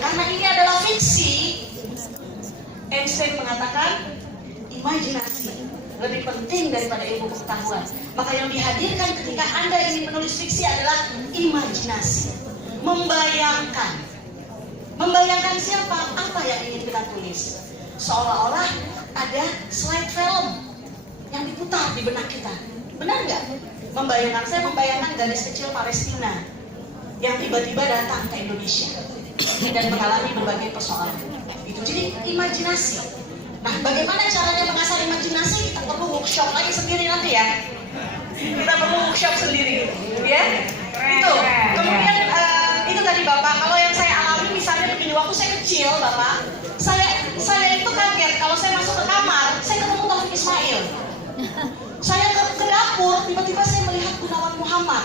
karena ini adalah fiksi, Einstein mengatakan imajinasi lebih penting daripada ilmu pengetahuan. Maka yang dihadirkan ketika Anda ingin menulis fiksi adalah imajinasi, membayangkan. Membayangkan siapa, apa yang ingin kita tulis. Seolah-olah ada slide film yang diputar di benak kita. Benar nggak? Saya membayangkan gadis kecil Palestina yang tiba-tiba datang ke Indonesia dan mengalami berbagai persoalan. Itu jadi imajinasi. Nah, bagaimana caranya mengasah imajinasi? Kita perlu workshop lagi sendiri nanti ya. Kita perlu workshop sendiri, ya. Itu. Kemudian itu tadi Bapak. Kalau yang saya alami misalnya begini, waktu saya kecil, Bapak, saya itu kaget kalau saya masuk ke kamar, saya ketemu Taufik Ismail. Saya ke dapur, tiba-tiba saya melihat Gunawan Muhammad.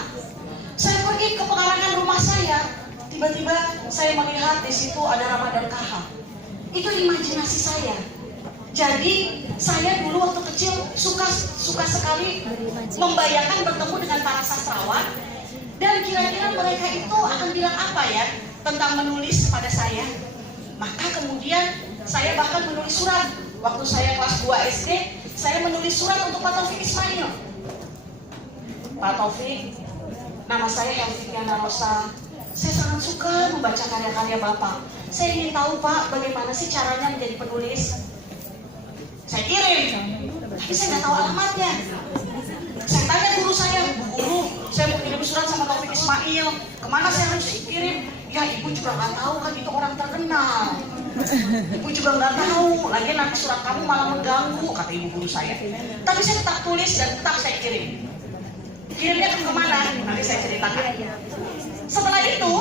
Saya pergi ke pekarangan rumah saya, tiba-tiba saya melihat di situ ada Ramadan Kaham. Itu imajinasi saya. Jadi saya dulu waktu kecil suka sekali membayangkan bertemu dengan para sastrawan, dan kira-kira mereka itu akan bilang apa ya tentang menulis kepada saya. Maka kemudian saya bahkan menulis surat. Waktu saya kelas 2 SD, saya menulis surat untuk Pak Taufik Ismail. Pak Taufik, nama saya Helviana Rosa. Saya sangat suka membaca karya-karya Bapak. Saya ingin tahu Pak, bagaimana sih caranya menjadi penulis. Saya kirim, tapi saya nggak tahu alamatnya. Saya tanya guru saya, guru, saya mau kirim surat sama Taufik Ismail. Kemana saya harus kirim? Ya ibu juga nggak tahu, kan itu orang terkenal. Ibu juga nggak tahu, lagi nanti surat kamu malah mengganggu, kata ibu guru saya. Tapi saya tetap tulis dan tetap saya kirim. Kirimnya kemana? Nanti saya ceritakan. Setelah itu,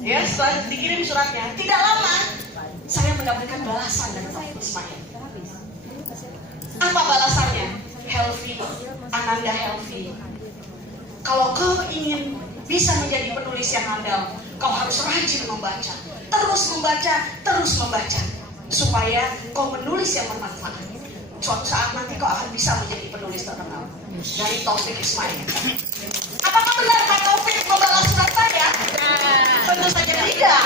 ya setelah dikirim suratnya, tidak lama saya mendapatkan balasan dari Taufik Ismail. Apa balasannya? Helvi, Ananda Helvi, kalau kau ingin bisa menjadi penulis yang handal, kau harus rajin membaca, terus membaca, supaya kau menulis yang bermanfaat. Suatu saat nanti kau akan bisa menjadi penulis terkenal. Dari Taufik Ismail. Apakah benar Pak Taufik membalas surat saya? Tentu saja tidak.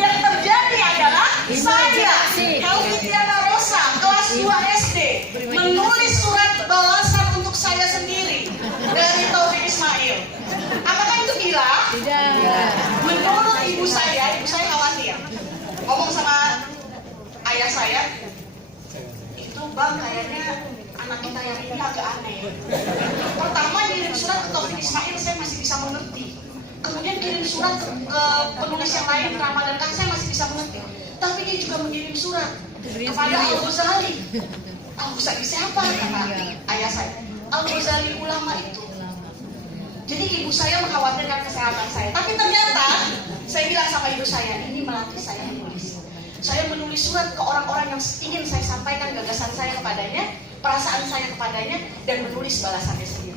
Yang terjadi adalah saya, Helviana Rosa, kelas 2 SD, menulis surat balasan untuk saya sendiri dari Taufik Ismail. Apakah itu gila? Tidak. Menurut ibu saya khawatir. Ngomong sama ayah saya, itu bang kayaknya anak kita yang ini agak aneh. Pertama kirim surat ke Taufik Ismail saya masih bisa mengerti. Kemudian kirim surat ke penulis yang lain, Ramadan Kaham, saya masih bisa mengerti. Tapi dia juga mengirim surat kepada Al-Ghazali. Al-Ghazali siapa? Kata ayah saya. Al-Ghazali ulama itu. Jadi ibu saya mengkhawatirkan kesehatan saya. Tapi ternyata saya bilang sama ibu saya, ini melatih saya menulis. Saya menulis surat ke orang-orang yang ingin saya sampaikan gagasan saya kepadanya, perasaan saya kepadanya, dan menulis balasannya sendiri.